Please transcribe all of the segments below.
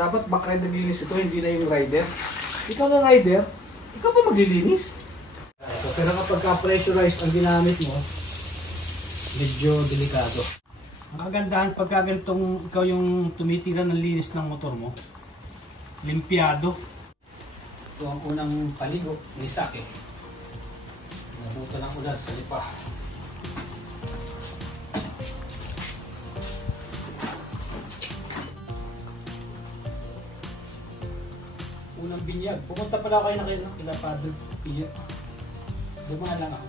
Dapat backride naglilinis ito, hindi na yung rider. Ikaw na rider, ikaw pa maglilinis. So, pero kapag ka-pressurized ang ginamit mo, medyo delikado. Ang kagandahan pagka ganitong ikaw yung tumitira ng linis ng motor mo, limpyado. Ito ang unang paligo ni Saki. Nabutan ang ulan sa lipa. Unang binyag. Pupunta pala kayo na kayo kila Padre Pio. Dumaan lang ako.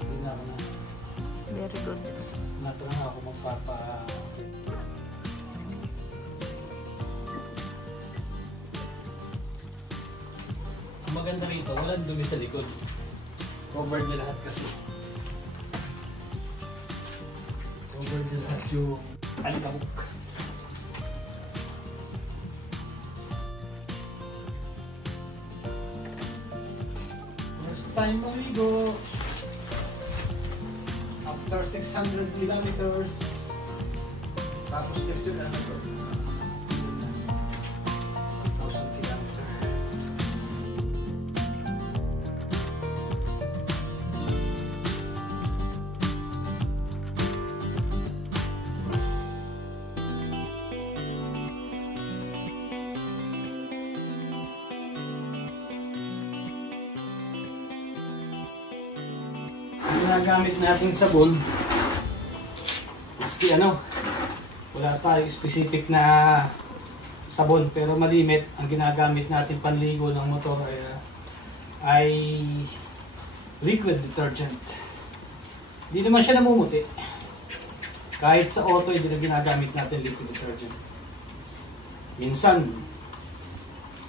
Hindi na ako na. Very good. Nato na ako magpapa... Ang maganda rito, walang dumi sa likod. Covered na lahat kasi. Covered na lahat yung alikabok. First time maligo. After 600 kilometers. Tapos next yun ano to? 1,000 kilometers. Ginagamit natin sabon, maski ano, wala tayong specific na sabon pero malimit ang ginagamit natin panligo ng motor ay liquid detergent. Hindi naman siya namumuti. Kahit sa auto hindi na ginagamit natin liquid detergent. Minsan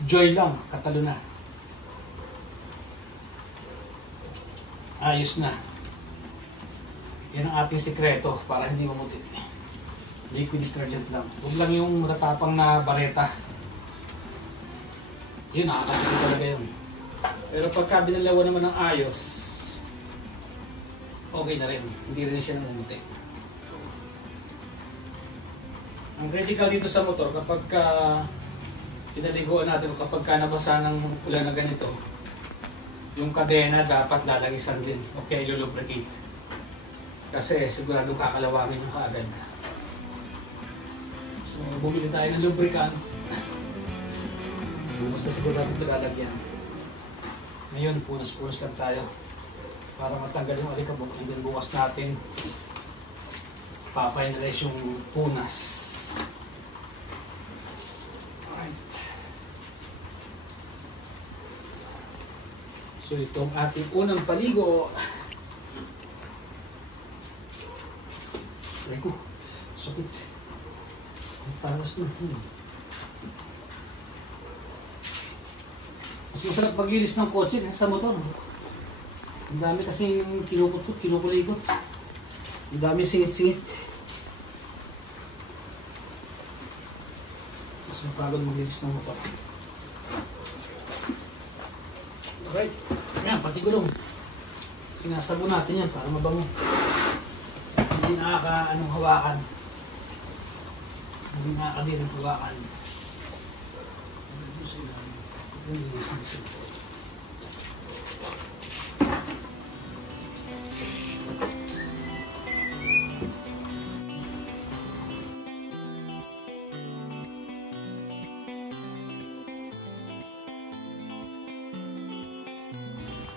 Joy lang, katalo na. Ayos na. Yan ang ating sikreto para hindi mamuti. Liquid detergent lang. Huwag lang yung matatapang na bareta. Yun, nakakatipid talaga yun. Pero pagka binalawa naman ng ayos, okay na rin. Hindi rin siya namumuti. Ang critical dito sa motor, kapag pinaliguan natin, kapag nabasa ng ulan na ganito, yung kadena dapat lalagisan din. Okay, ilulubricate. Kasi sigurado kakalawangin yung kaagad. So, bumili tayo ng lubricant. Basta sigurado ito lalagyan. Ngayon, punas-punas lang tayo para matanggal yung alikabok. And then bukas natin papainalize yung punas. Alright. So, itong ating unang paligo. Aray ko, sakit. Ang taras nun. Mas masarap paglinis ng kotse sa motor. Ang dami kasing kinukutot, kinukulikot. Ang dami singit-singit. Mas mapagod maglinis ng motor. Okay. Ayan, pati gulong. Sinasabo natin yan para mabango. Hindi nakaka-anong hawakan. Hindi nakakadirang hawakan.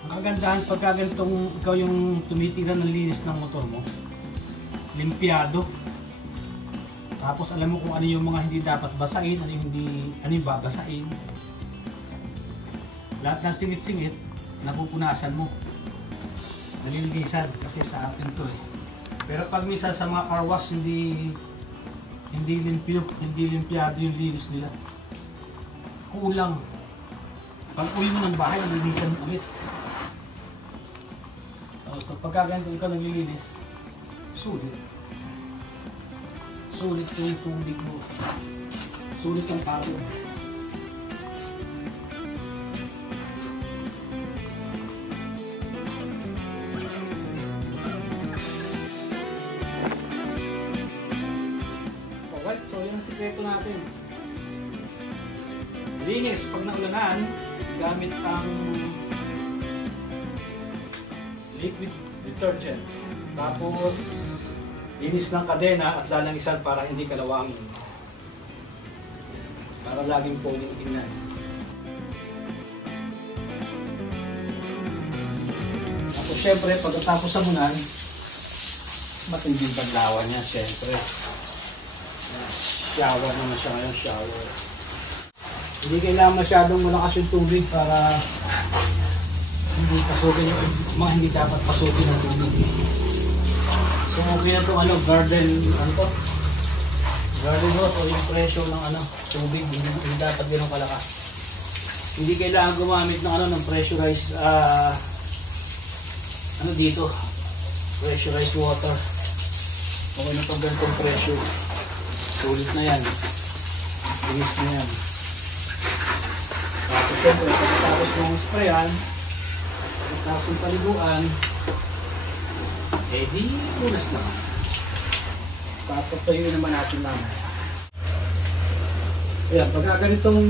Ang kagandahan pagka ganitong ikaw yung tumitira ng linis ng motor mo, limpyado. Tapos alam mo kung ano yung mga hindi dapat basahin, ano yung babasahin. Lahat ng singit-singit, napupunasan mo. Nalilisan kasi sa atin to eh. Pero pag misa sa mga car wash, hindi limpyado yung linis nila. Kulang. Pag uwi mo ng bahay, linisan ulit. So pagka ganito ikaw naglilinis, sulit. Sulit yung tubig mo. Sulit ang pagod. Alright, so yun ang sikreto natin. linis pag naulanan gamit ang liquid detergent. Tapos linis ng kadena at lalangisan para hindi kalawangin. Para laging pwedeng tingnan. Tapos syempre pagkatapos samunan, matinding paglawan niya syempre. Shower naman siya ngayon, shower. Hindi kailangan masyadong malakas yung tubig para hindi pasukin yung mga hindi dapat pasukin ng tubig. So okay na itong garden, garden hose o yung pressure ng tubig, hindi dapat ganun kalakas. Hindi kailangan gumamit ng ng pressurized dito, pressurized water. Okay na itong ganitong pressure. Sulit na yan. Bilis na yan. Tapos siyempre, pagkatapos ng sprayan, pagkatapos ng paliguan, di punas na. Papatayuin naman natin naman. Ayan, pagka ganitong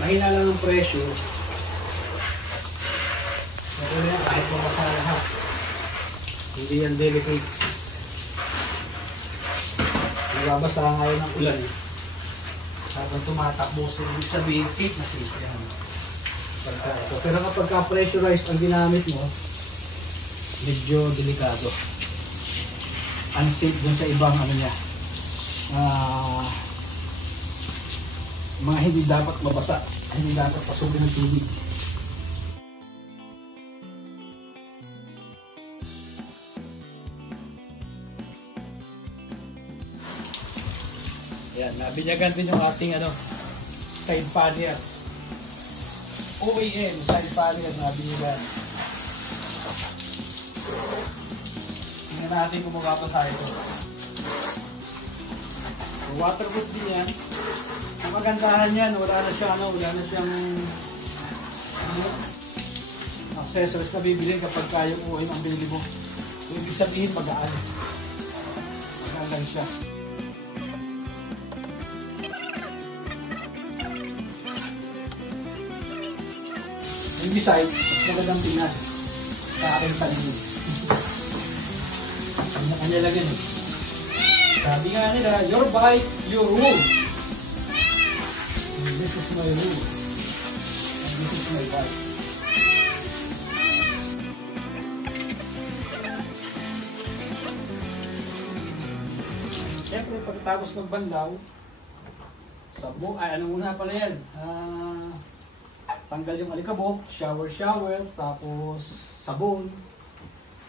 mahina lang ng pressure, okay na yan, kahit mabasa na lahat. Hindi yan delicates. Nababasa ngayon ng ulan. Habang tumatakbo, so ibig sabihin, safe na safe yan. So, pero kapag pressurized ang ginamit mo, medyo delikado. Unsafe dun sa ibang mga hindi dapat mabasa, hindi dapat pasukin ng tubig. Yan, nabinyagan din yung ating side pannier. OEM, side pannier nabinyagan. Tingnan natin kung magpapasa ito. So, waterproof din yan. Ang magandahan yan, wala na siyang accessories na bibilin kapag kayong OEM ang binili mo. So, ibig sabihin magaan. Magaan siya. Yung design, mas magandang tingnan sa aking paningin. Ang nakanyalagan eh. Sabi nga nila, your bike, your rule. And this is my rule. And this is my bike. Siyempre, pagkatapos magbanlaw, ano muna pala yan? Tanggal yung alikabok, shower, tapos sabon,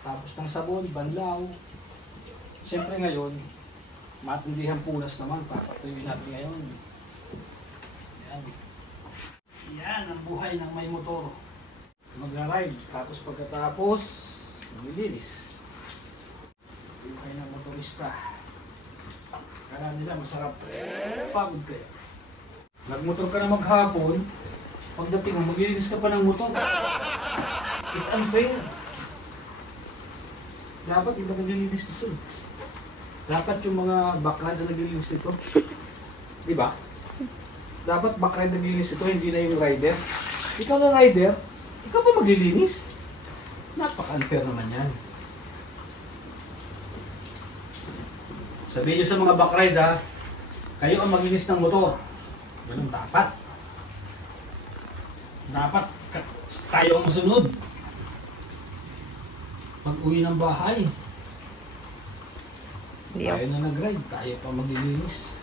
tapos ng sabon, banlaw. Siyempre ngayon, matindihan punas naman, papatuyuin natin ngayon. Yan. Yan ang buhay ng may motor. Magra-ride, tapos pagkatapos, maglilinis. Buhay ng motorista. Kala nila masarap, pagod kayo. Nagmotor ka na maghapon, pagdating mo, maglilinis ka pa ng motor. It's unfair. Dapat iba naglilinis nito. Dapat yung mga backride na naglilinis nito. Diba? Dapat backride naglilinis ito, hindi na yung rider. Ikaw na rider, ikaw pa maglilinis. Napaka-unfair naman yan. Sabihin nyo sa mga backride kayo ang maglinis ng motor. Ganun dapat. Dapat tayo ang masunod. Pag uwi ng bahay, tayo na nag-ride, tayo pa maglilinis.